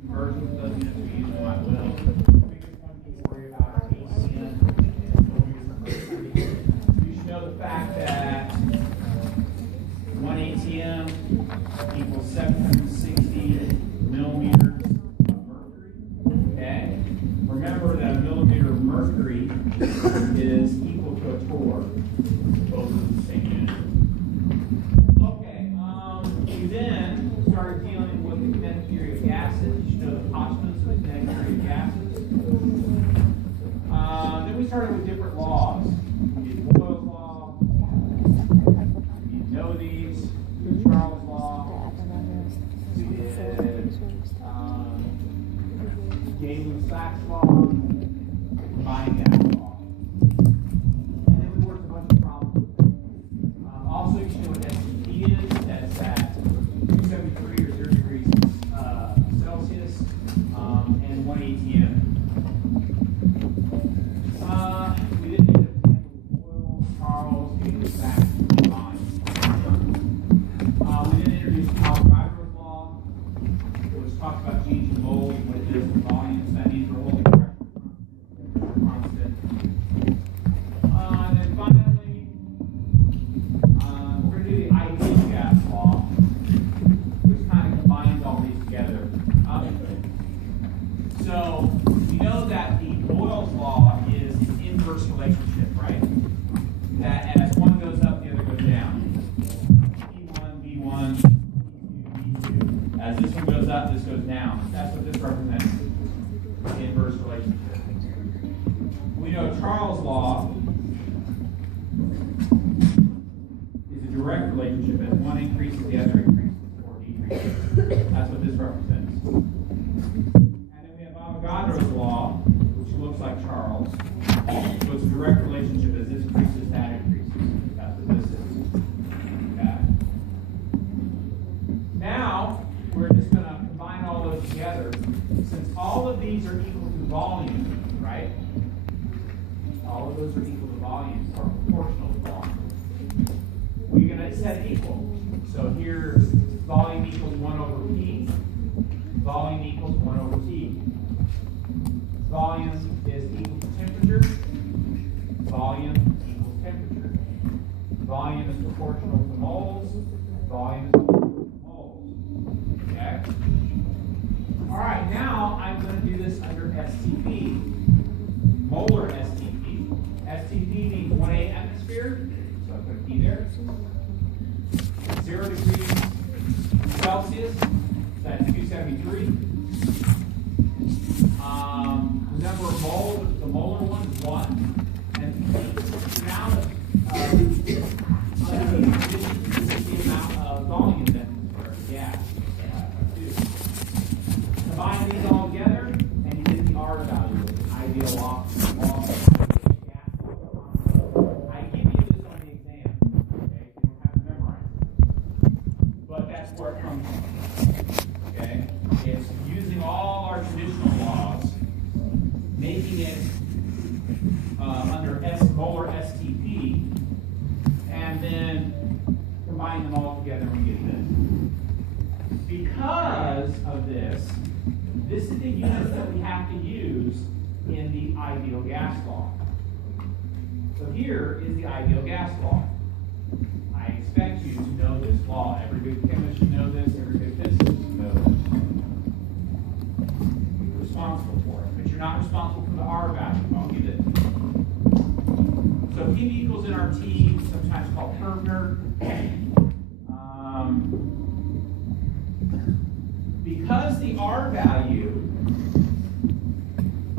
Conversions of those units we use in my will. The biggest one you worry about are ATM. You should know the fact that 1 ATM equals 760 millimeters of mercury. Okay? Remember that a millimeter of mercury is equal to a torr. Both of the same unit. Okay, we then started dealing with the kinetic theory of gases. You should know the postulates of the kinetic theory of gases. Then we started with different laws. We did Boyle's law. You know these. Charles' law. We did Gay-Lussac's law. Combining gas law. And then we worked a bunch of problems. Also, you should know what STP is. That's at 273 or 0 degrees Celsius and 1 ATM. We didn't end up handling Boyle, Charles, Gay-Lussac, combined. We then introduced Avogadro's law, which talks about change in mold with different volumes. That means we're holding pressure constant. And then finally, we're going to do the ideal gas law, which kind of combines all these together. So we know that the Boyle's law is an inverse relationship, right? That as one goes up, the other goes down. B1, B1, B2, B2. As this one goes up, this goes down. That's what this represents, the inverse relationship. We know Charles' law is a direct relationship. As one increases, the other increases or decreases. That's what this represents. And then we have Avogadro's law, which looks like Charles. So it's a direct relationship. As this increases, that increases. That's what this is. Okay. Now, we're just going to combine all those together. Since all of these are equal to volume, right? All of those are equal to volume, or proportional to volume. We're going to set it equal. So here's volume equals 1 over P. Volume equals 1 over T. Volume is equal to temperature. Volume equals temperature. Volume is proportional to moles. Volume is proportional to moles. Okay? All right, now I'm going to do this under STP. Molar STP. STP means 1A atmosphere. So I put a P there. 0 degrees Celsius. That's 273. The number of moles, the molar one is 1. And the amount of the amount of volume that is gas. Combine these all together, and you get the R value, the ideal law of gas. I give you this on the exam, okay? You don't have to memorize it. But that's where it comes from. Okay? It's using all our traditional laws, making it under molar STP, and then combine them all together and we get this. Because of this is the unit that we have to use in the ideal gas law. So here is the ideal gas law. I expect you to know this law. Every good chemist should know this. Every good physicist should know this. You're responsible for it, but you're not responsible for the R value. I'll give it. So P equals nRT, sometimes called Herbner. Because the R value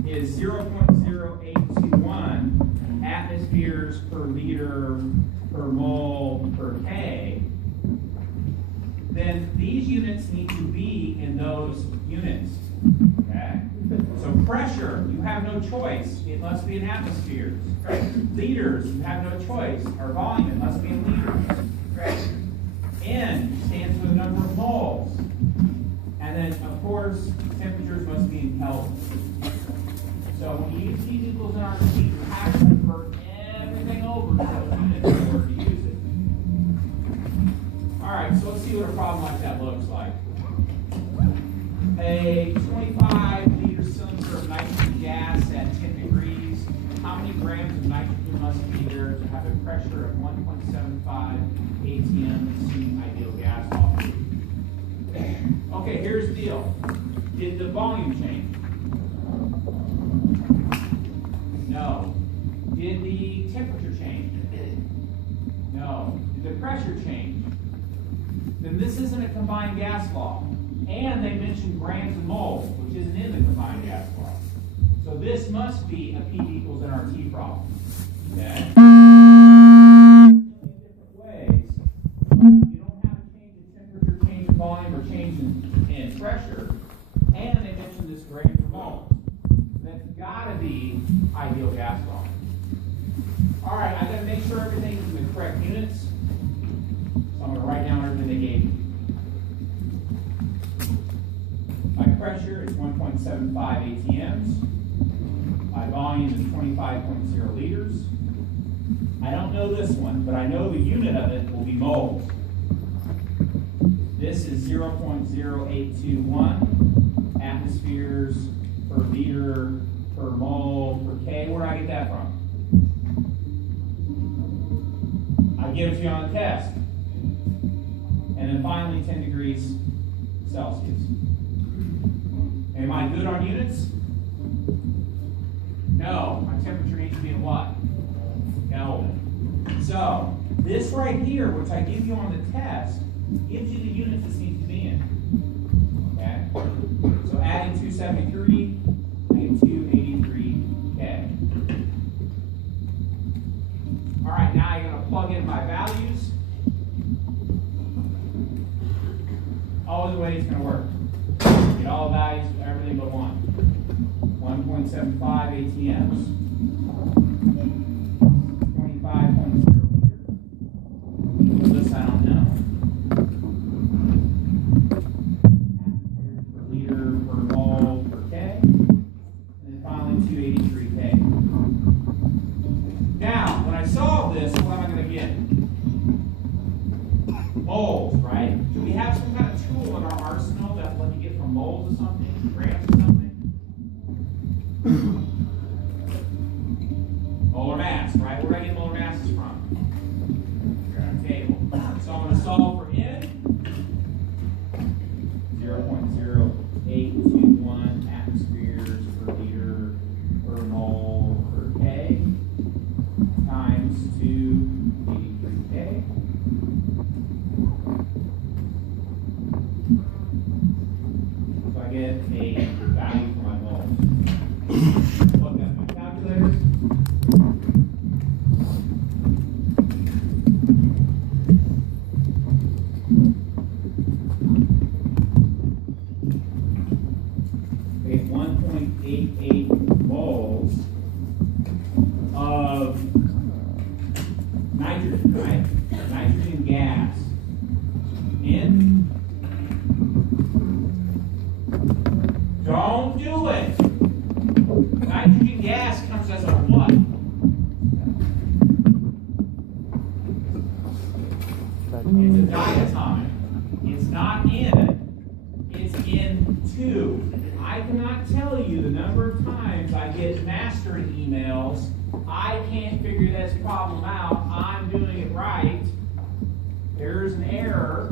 is 0.0821 atmospheres per liter per mole per K, then these units need to be in those units. Okay? So pressure, you have no choice. It must be in atmospheres. Right? Liters, you have no choice. Or volume, it must be in liters. Right? N stands for the number of moles. And then, of course, temperatures must be in Kelvin. So when you use T equals nRT, you have to convert everything over to those units in order to use it. All right, so let's see what a problem like that looks like. A a 25-liter cylinder of nitrogen gas at 10 degrees, how many grams of nitrogen must be there to have a pressure of 1.75 atm to see ideal gas law? Okay, here's the deal. Did the volume change? No. Did the temperature change? No. Did the pressure change? Then this isn't a combined gas law. And they mentioned grams and moles, which isn't in the combined gas law. So this must be a P equals nRT problem. Okay? Different ways, but you don't have a change in temperature, change in volume, or change in pressure. And they mentioned this grams and moles. That's got to be ideal gas law. All right, I got to make sure everything's in the correct units. So I'm going to write down everything they gave me. My pressure is 1.75 atms. My volume is 25.0 liters. I don't know this one, but I know the unit of it will be moles. This is 0.0821 atmospheres per liter per mole per K. Where do I get that from? I give it to you on the test. And then finally 10 degrees Celsius. Am I good on units? No. My temperature needs to be in what? Kelvin. So, this right here, which I give you on the test, gives you the units this needs to be in. Okay? So adding 273, I get 283 K. All right, now you're going to plug in my values. Always the way it's going to work. Get all the values, everything but one. 1.75 atms. 25.0 liters. This I don't know. Per liter per mole per K. And then finally 283 K. Now, when I solve this, what am I going to get? Moles, right? Do we have some kind of tool in our arsenal that let you get from moles to something, grams to something? Molar mass, right? Where do I get molar masses from? Here on the table. So I'm going to solve for N. 0.0821 atmospheres per liter per mole per K times 283K. So I get a value for my moles. Plug that in my calculator. Okay, 1.88 moles of nitrogen, right? Nitrogen gas in. Don't do it. Nitrogen gas comes as a what? It's a diatomic. It's not in, it's in 2. I cannot tell you the number of times I get mastering emails. I can't figure this problem out. I'm doing it right. There's an error,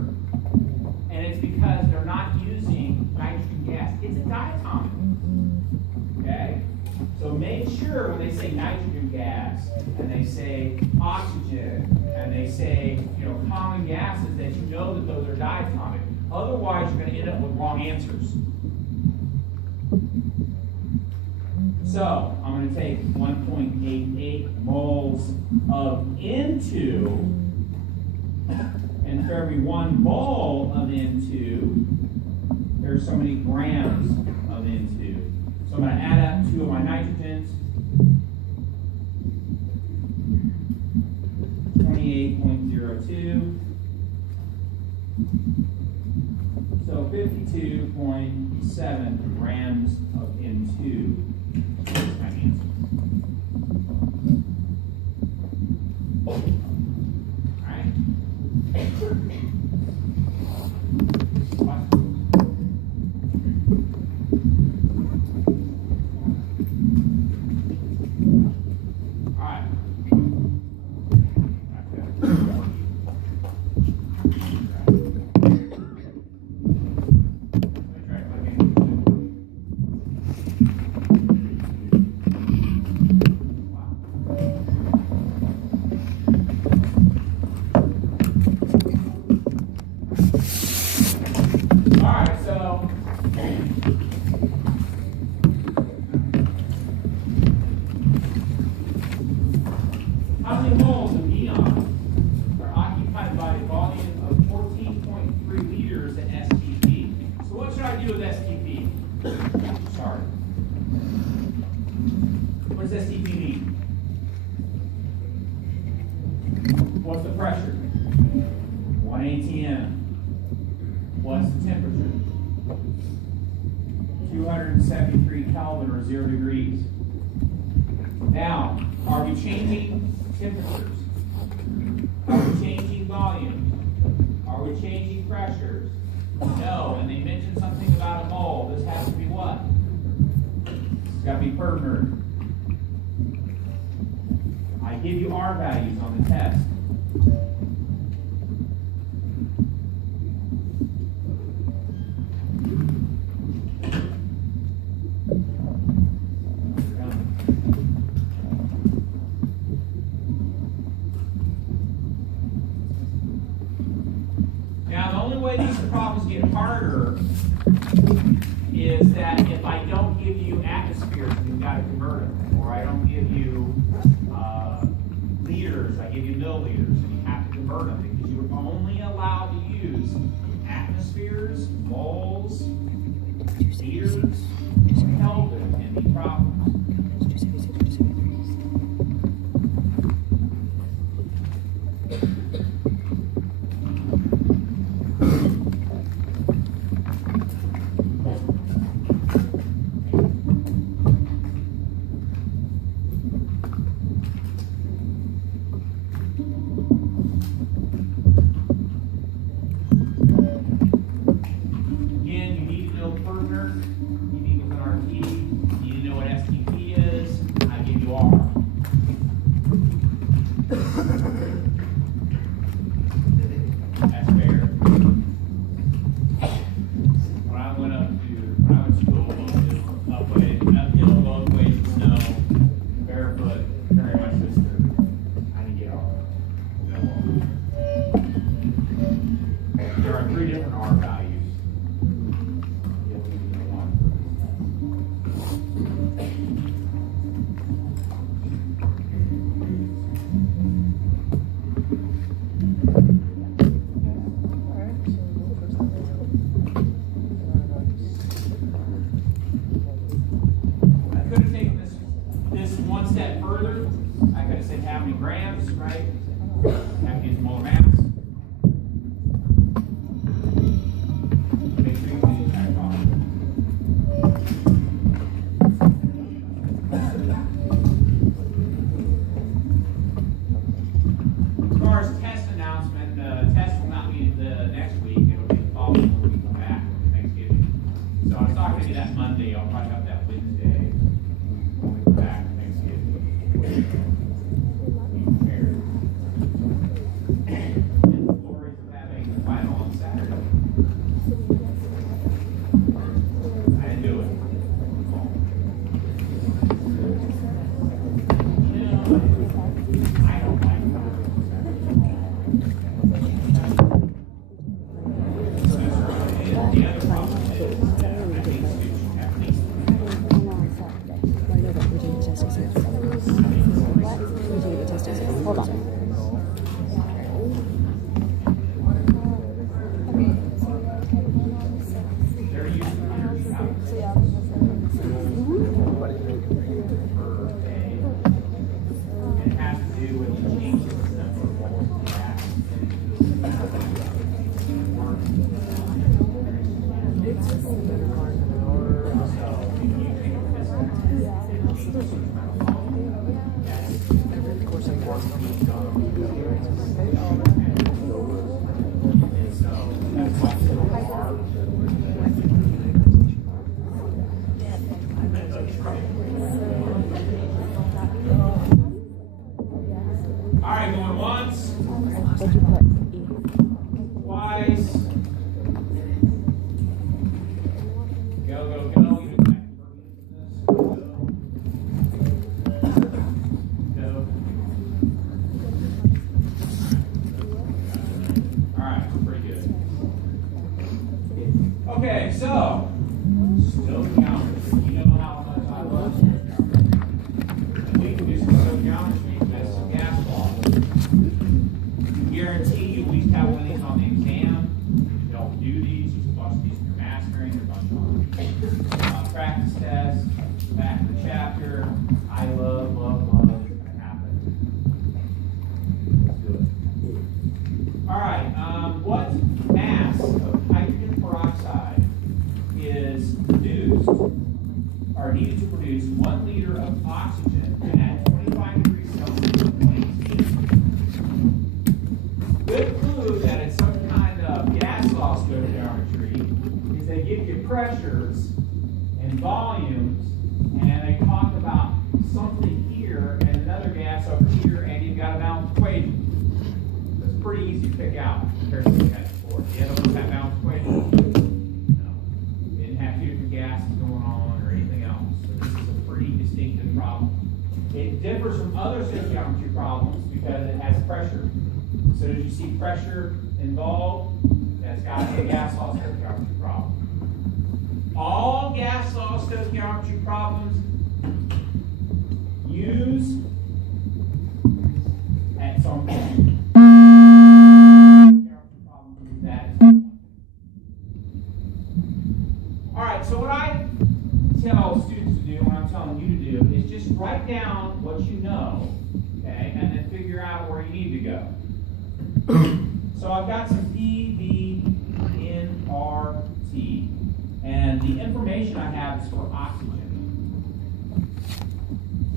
and it's because they're not using nitrogen gas. It's a diatomic. Okay? So make sure when they say nitrogen gas, and they say oxygen, and they say, common gases, that you know that those are diatomic. Otherwise, you're going to end up with wrong answers. So, I'm going to take 1.88 moles of N2, and for every 1 mole of N2, there's so many grams of N2. So I'm going to add up 2 of my nitrogens. 28.02. So 52.7 grams of N2 is my answer. All right. How many moles of neon are occupied by a volume of 14.3 liters at STP? So what should I do with STP? Sorry. What does STP mean? What's the pressure? 1 atm. What's the temperature? 273 Kelvin or 0 degrees. Now, are we changing temperatures? Are we changing volume? Are we changing pressures? No, and they mentioned something about a mole. This has to be what? It's got to be per meter. I give you R values on the test. Now, the only way these problems get harder is that if I don't give you atmospheres, you've got to convert them. Or I don't give you liters, I give you milliliters, and you have to convert them because you're only allowed to use atmospheres, moles, liters, and Kelvin in these problems. Grams, right? Have to use molar mass. Make sure you can use that off. As far as test announcement, the test will not be the next week. It'll be the following week we come back for Thanksgiving. So it's not going to be that Monday. I'll probably have that Wednesday when we come back for Thanksgiving. Hold on. Alright, going once. Twice. Go, go, go. Go. back to the chapter. I love, love, love. It's going to happen. Let's do it. All right. What mass of hydrogen peroxide is produced or needed to produce 1 liter of oxygen at 25 degrees Celsius in 20 Good clue that it's some kind of gas law stoichiometry is they give you pressures and volumes, and they talk about something here and another gas over here, and you've got a balanced equation. That's pretty easy to pick out compared to what we had before. The other ones have balanced equations. No. They didn't have 2 different gases going on or anything else. So this is a pretty distinctive problem. It differs from other stoichiometry problems because it has pressure. So as you see pressure involved, that's got to be a gas law stoichiometry problem. All gas law stoichiometry problems use at some point. All right, so what I tell students to do, what I'm telling you to do, is just write down what you know, okay, and then figure out where you need to go. So I've got some P, V, N, R, T, and the information I have is for oxygen.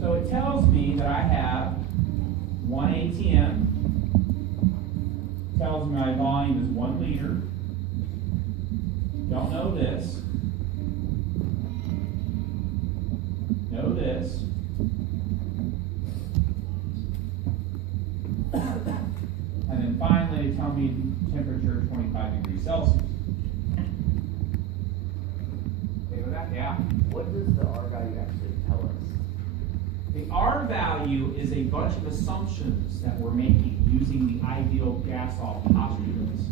So it tells me that I have 1 ATM, tells me my volume is 1 liter. Don't know this. Know this. And then finally, they tell me temperature 25 degrees Celsius. Okay with that? Yeah. What does the R value actually tell us? The R value is a bunch of assumptions that we're making using the ideal gas law postulates.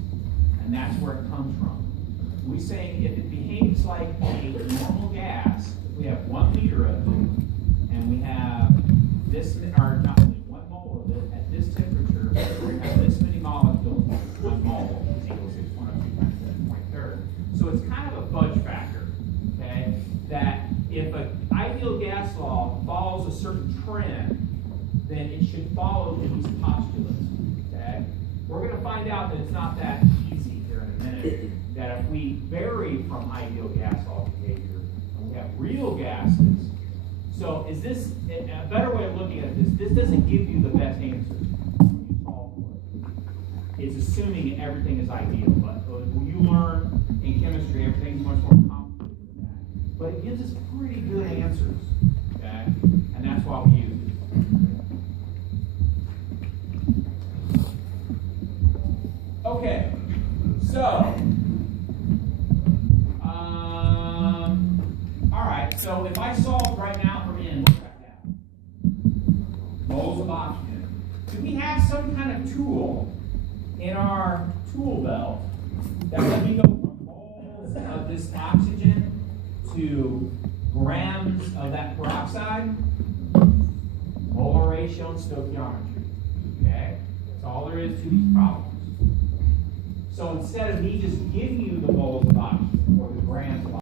And that's where it comes from. We're saying if it behaves like a normal gas, if we have 1 liter of it, and we have this, or not only 1 mole of it at this temperature, we're going to have this many molecules, 1 mole is equal to 6.02 times 10⁻³. So it's kind of a fudge factor, okay? That if an ideal gas law follows a certain trend, then it should follow these postulates, okay? We're going to find out that it's not that easy here in a minute, that if we vary from ideal gas law behavior, and we have real gases, so is this, a better way of looking at this doesn't give you the best answer when you solve for it. It's assuming everything is ideal, but when you learn in chemistry, everything's much more complicated than that. But it gives us pretty good answers, okay? And that's why we use it. Okay, so, all right, so if I solve right now for N, what do I have? Moles of oxygen. Do we have some kind of tool in our tool belt that let me go from moles of this oxygen to grams of that peroxide? Molar ratio and stoichiometry. Okay? That's all there is to these problems. So instead of me just giving you the moles of oxygen or the grams of oxygen,